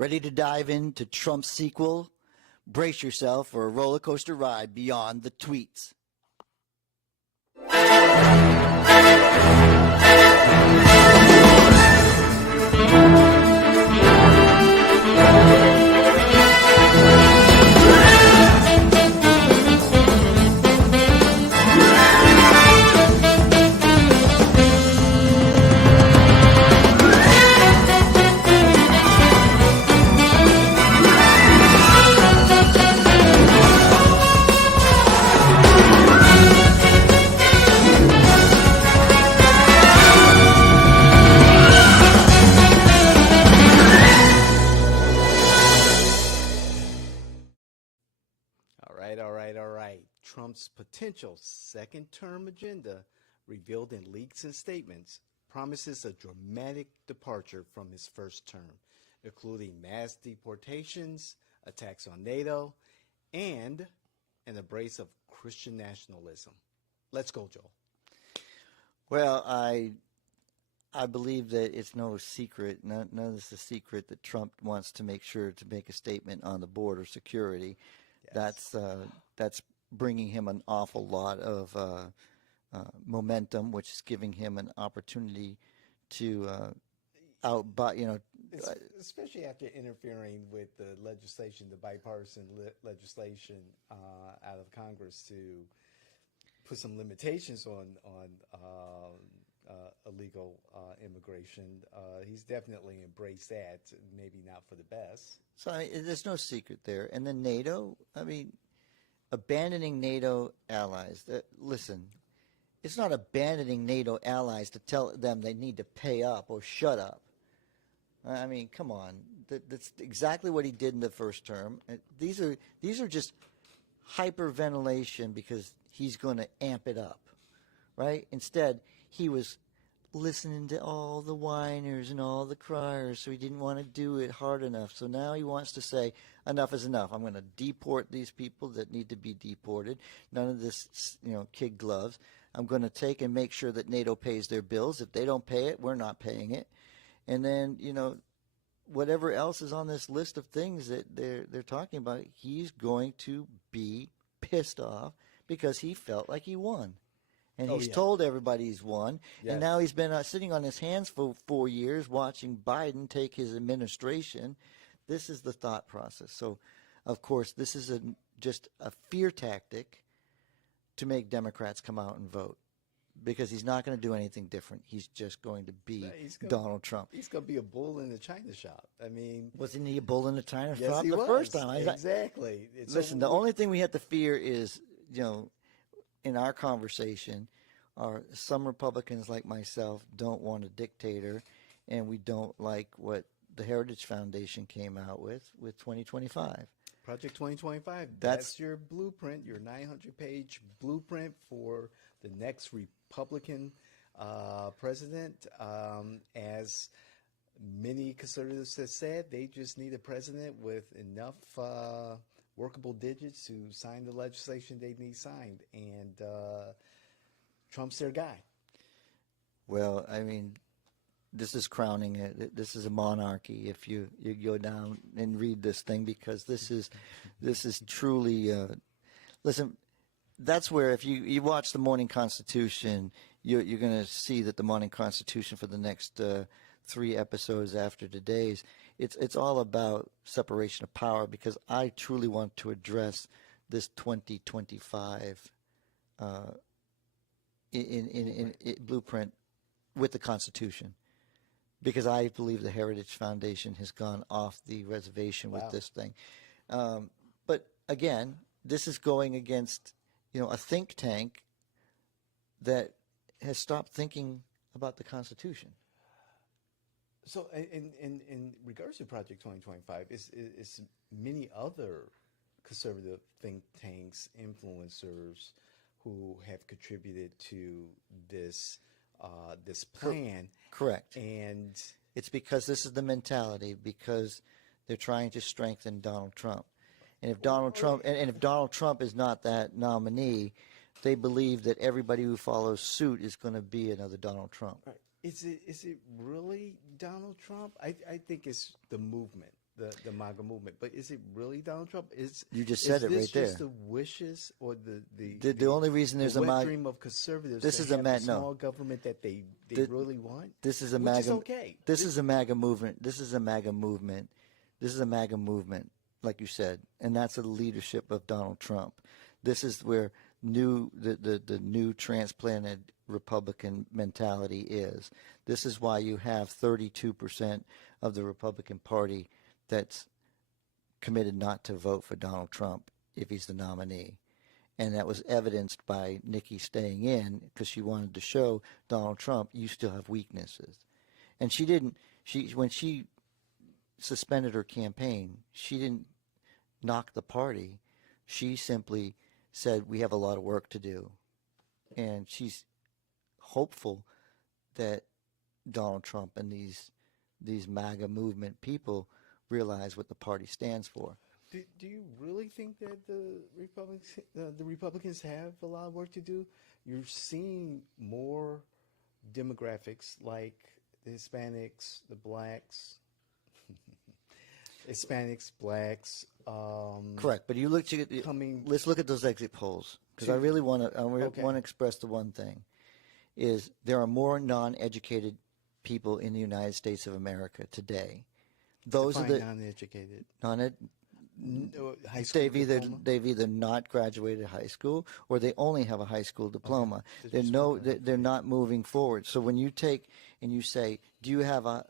Ready to dive into Trump's sequel? Brace yourself for a roller coaster ride beyond the tweets. All right. Trump's potential second-term agenda, revealed in leaks and statements, promises a dramatic departure from his first term, including mass deportations, attacks on NATO, and an embrace of Christian nationalism. Let's go, Joel. Well, I believe that it's no secret, none of this is a secret, that Trump wants to make sure to make a statement on the border security. Yes. That's bringing him an awful lot of momentum, which is giving him an opportunity to especially after interfering with the legislation, the bipartisan legislation out of Congress to put some limitations on illegal immigration. He's definitely embraced that, maybe not for the best. So there's no secret there. And then NATO, I mean, abandoning NATO allies. Listen, it's not abandoning NATO allies to tell them they need to pay up or shut up. I mean, come on. That's exactly what he did in the first term. These are just hyperventilation because he's going to amp it up, right? Instead, he was listening to all the whiners and all the criers, so he didn't want to do it hard enough. So now he wants to say, enough is enough. I'm going to deport these people that need to be deported. None of this, kid gloves. I'm going to take and make sure that NATO pays their bills. If they don't pay it, we're not paying it. And then, whatever else is on this list of things that they're talking about, he's going to be pissed off because he felt like he won. And he's told everybody he's won. Yes. And now he's been sitting on his hands for 4 years watching Biden take his administration. This is the thought process. So, of course, this is just a fear tactic to make Democrats come out and vote, because he's not going to do anything different. He's just going to be Donald Trump. He's going to be a bull in the china shop. I mean, wasn't he a bull in the china yes, shop the was. First time? Exactly. Listen, the only thing we have to fear is, in our conversation, are some Republicans like myself don't want a dictator, and we don't like what the Heritage Foundation came out with 2025. Project 2025. That's your blueprint, your 900-page blueprint for the next Republican president. As many conservatives have said, they just need a president with enough workable digits to sign the legislation they need signed. And Trump's their guy. Well, I mean, this is crowning it. This is a monarchy. If you go down and read this thing, because this is truly. Listen, that's where if you watch the Morning Constitution, you're going to see that the Morning Constitution for the next 3 episodes after today's, it's all about separation of power, because I truly want to address this 2025 in blueprint with the Constitution, because I believe the Heritage Foundation has gone off the reservation with this thing. But again, this is going against a think tank that has stopped thinking about the Constitution. So in regards to Project 2025, it's many other conservative think tanks, influencers who have contributed to this plan. Correct. And it's because this is the mentality, because they're trying to strengthen Donald Trump. And if Donald Trump is not that nominee, they believe that everybody who follows suit is going to be another Donald Trump. Right. Is it really Donald Trump? I think it's the movement. the MAGA movement. But is it really Donald Trump? You just said it right there. Is this just the wishes or The only reason there's a wet MAGA dream of conservatives this to is have the no. small government that they really want? This is a which MAGA. is okay. This is a MAGA movement. This is a MAGA movement. This is a MAGA movement, like you said, and that's the leadership of Donald Trump. This is where the new transplanted Republican mentality is. This is why you have 32% of the Republican Party that's committed not to vote for Donald Trump if he's the nominee. And that was evidenced by Nikki staying in because she wanted to show Donald Trump you still have weaknesses. And she didn't, when she suspended her campaign, she didn't knock the party. She simply said, we have a lot of work to do. And she's hopeful that Donald Trump and these MAGA movement people realize what the party stands for. Do you really think that the Republicans have a lot of work to do? You're seeing more demographics like the Hispanics, the blacks, Hispanics, blacks. Correct, but you look to let's look at those exit polls because I really want to express the one thing is there are more non-educated people in the United States of America today. Those are the non-educated. High school they've either not graduated high school or they only have a high school diploma. Okay. They're not moving forward. So when you take and you say, do you have a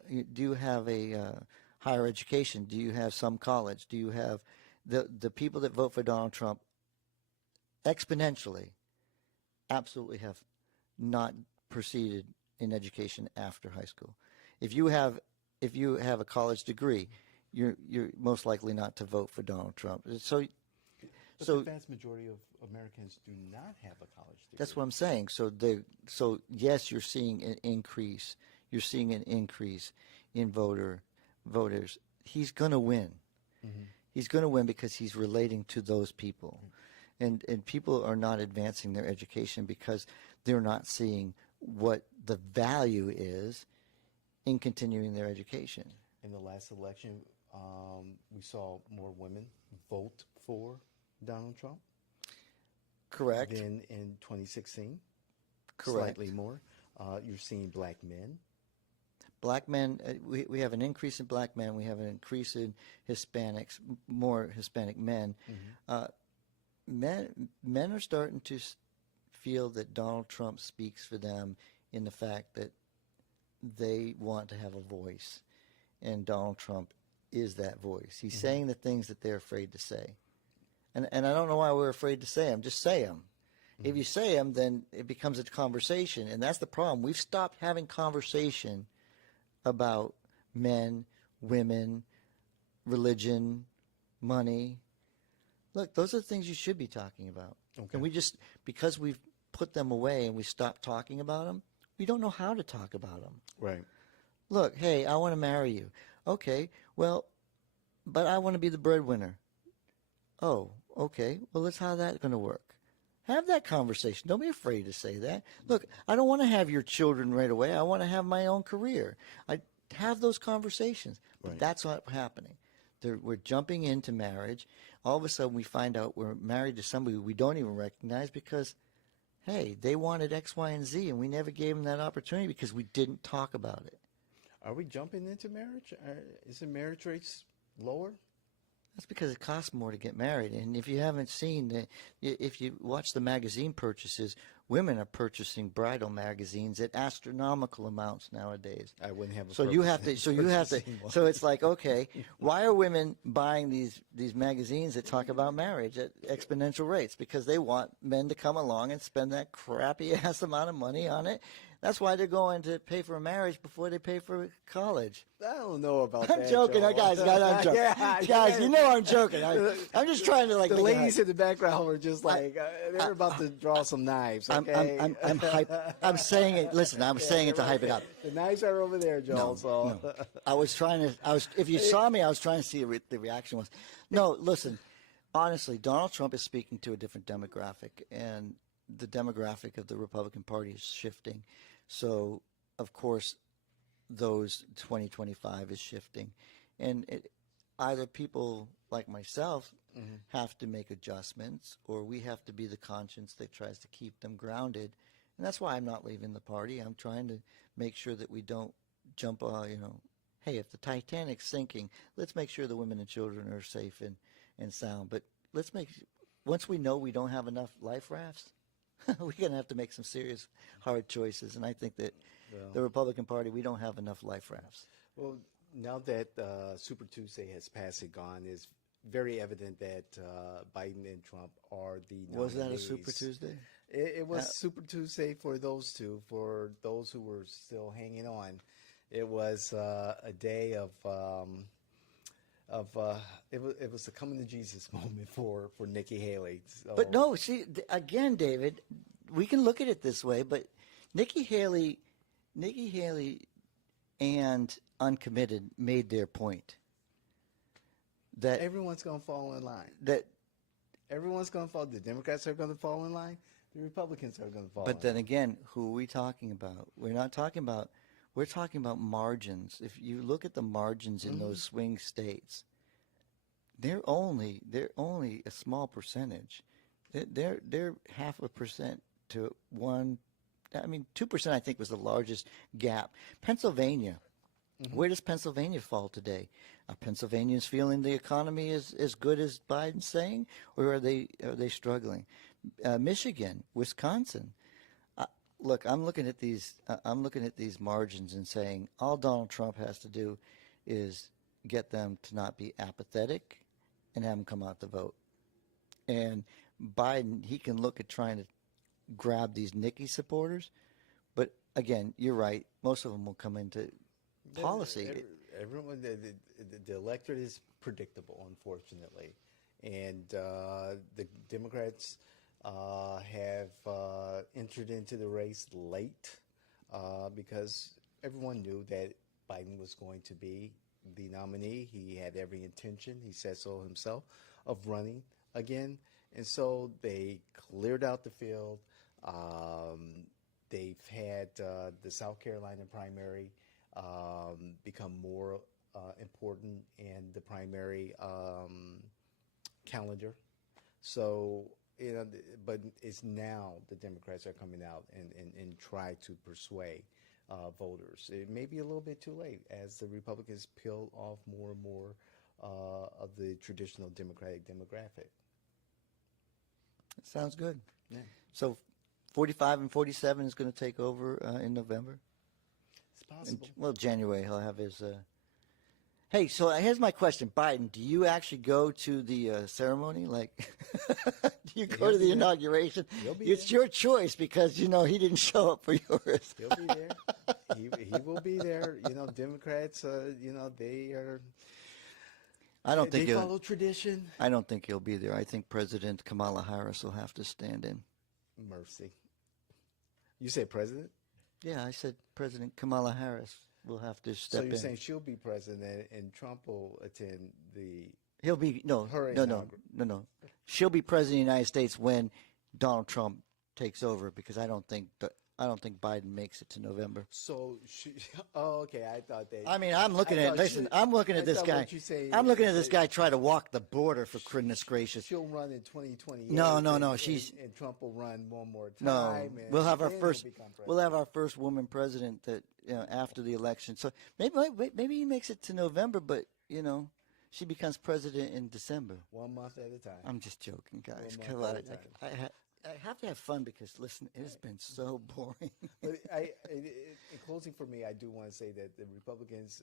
higher education? Do you have some college? Do you have the people that vote for Donald Trump exponentially absolutely have not proceeded in education after high school. If you have a college degree, you're most likely not to vote for Donald Trump. So the vast majority of Americans do not have a college degree. That's what I'm saying. So yes, you're seeing an increase. You're seeing an increase in voters. He's going to win. Mm-hmm. He's going to win because he's relating to those people. Mm-hmm. And people are not advancing their education because they're not seeing what the value is in continuing their education. In the last election, we saw more women vote for Donald Trump. Correct. Than in 2016. Correct. Slightly more. You're seeing black men. Black men, we have an increase in black men. We have an increase in Hispanics, more Hispanic men. Mm-hmm. Men are starting to feel that Donald Trump speaks for them in the fact that they want to have a voice, and Donald Trump is that voice. He's mm-hmm. saying the things that they're afraid to say. And I don't know why we're afraid to say them. Just say them. Mm-hmm. If you say them, then it becomes a conversation, and that's the problem. We've stopped having conversation about men, women, religion, money. Look, those are the things you should be talking about. Okay. And we just, because we've put them away and we stopped talking about them, we don't know how to talk about them. Right. Look, hey, I want to marry you. Okay, well, but I want to be the breadwinner. Oh, okay. Well, how's that going to work? Have that conversation. Don't be afraid to say that. Look, I don't want to have your children right away. I want to have my own career. I have those conversations. But that's not happening. We're jumping into marriage. All of a sudden, we find out we're married to somebody we don't even recognize because, hey, they wanted X, Y, and Z, and we never gave them that opportunity because we didn't talk about it. Are we jumping into marriage? Is the marriage rates lower? That's because it costs more to get married. And if you haven't seen, if you watch the magazine purchases, women are purchasing bridal magazines at astronomical amounts nowadays. I wouldn't have a So you have to. So it's like, okay, why are women buying these magazines that talk about marriage at exponential rates? Because they want men to come along and spend that crappy ass amount of money on it. That's why they're going to pay for a marriage before they pay for college. I don't know about that. I'm joking, guys. I'm joking. Guys, you know I'm joking. I'm just trying to The ladies in the background were just like they're about to draw some knives. Okay? I'm hype. I'm saying it. Listen, I'm saying it to hype it up. The knives are over there, Joel. No. I was trying to. If you saw me, I was trying to see what the reaction was. No, listen. Honestly, Donald Trump is speaking to a different demographic, and the demographic of the Republican Party is shifting. So, of course, those 2025 is shifting. And either people like myself have to make adjustments, or we have to be the conscience that tries to keep them grounded. And that's why I'm not leaving the party. I'm trying to make sure that we don't jump, hey, if the Titanic's sinking, let's make sure the women and children are safe and sound. But once we know we don't have enough life rafts, we're going to have to make some serious hard choices. And I think that the Republican Party, we don't have enough life rafts. Well, now that Super Tuesday has passed and gone, it's very evident that Biden and Trump are the nominees. Was that a Super Tuesday? It was Super Tuesday for those two. For those who were still hanging on, it was a day of it was a coming to Jesus moment for Nikki Haley. So, But no, see, again, David, we can look at it this way, but Nikki Haley and Uncommitted made their point. That everyone's going to fall in line. That everyone's going to fall. The Democrats are going to fall in line. The Republicans are going to fall. But then again, who are we talking about? We're talking about margins. If you look at the margins in those swing states, they're only a small percentage. They're 0.5% to 1. I mean, 2% I think was the largest gap. Pennsylvania. Where does Pennsylvania fall today? Are Pennsylvanians feeling the economy is as good as Biden's saying, or are they struggling? Michigan, Wisconsin. Look, I'm looking at these margins and saying all Donald Trump has to do is get them to not be apathetic and have them come out to vote. And Biden, he can look at trying to grab these Nikki supporters, but again, you're right. Most of them will come into policy. Everyone, the electorate is predictable, unfortunately, and the Democrats have entered into the race late because everyone knew that Biden was going to be the nominee. He had every intention, he said so himself, of running again, and so they cleared out the field. They've had the South Carolina primary become more important in the primary calendar. So, but it's now the Democrats are coming out and try to persuade voters. It may be a little bit too late as the Republicans peel off more and more of the traditional Democratic demographic. Sounds good. Yeah. So 45 and 47 is going to take over in November? It's possible. Well, January he'll have his... Hey, so here's my question. Biden, do you actually go to the ceremony? Like, do you go to the inauguration? It's your choice because, he didn't show up for yours. He'll be there. He will be there. Democrats, they are... I don't think they follow tradition. I don't think he'll be there. I think President Kamala Harris will have to stand in. Mercy. You say president? Yeah, I said President Kamala Harris will have to step in. So you're saying she'll be president and Trump will attend the... He'll be, no. She'll be president of the United States when Donald Trump takes over because I don't think Biden makes it to November. So, okay. I thought they... I mean, I'm looking at this guy. I'm looking at this guy try to walk the border, for goodness gracious. She'll run in 2028. No. And Trump will run one more time. No, we'll have our first woman president that after the election. So maybe he makes it to November, but she becomes president in December. 1 month at a time. I'm just joking, guys. Come on. I have to have fun because, listen, it has been so boring. But in closing for me, I do want to say that the Republicans,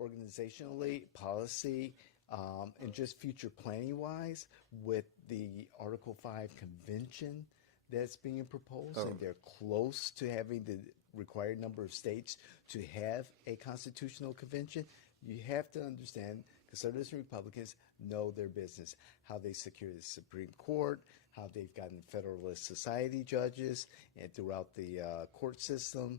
organizationally, policy, and just future planning-wise, with the Article 5 convention that's being proposed, and they're close to having the required number of states to have a constitutional convention, you have to understand conservatives and Republicans know their business, how they secure the Supreme Court, how they've gotten Federalist Society judges, and throughout the court system.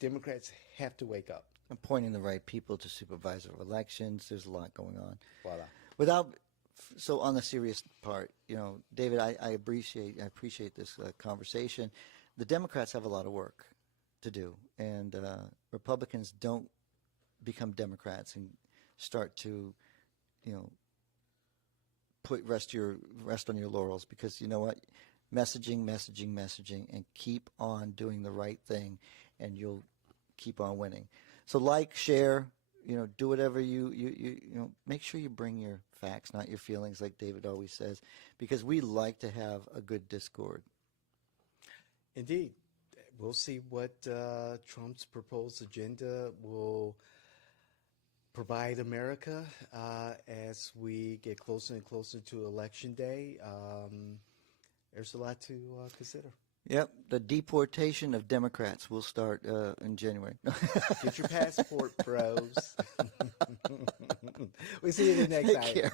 Democrats have to wake up. Appointing the right people to supervise our elections. There's a lot going on. Voila. So on the serious part, David, I appreciate this conversation. The Democrats have a lot of work to do, and Republicans don't become Democrats and start to, you know, rest on your laurels, because you know what, messaging, and keep on doing the right thing, and you'll keep on winning. So like, share, you know, do whatever you know, make sure you bring your facts, not your feelings, like David always says, because we like to have a good discord. Indeed. We'll see what Trump's proposed agenda will provide America as we get closer and closer to Election Day. There's a lot to consider. Yep, the deportation of Democrats will start in January. Get your passport, pros. We'll see you the next time. Take care.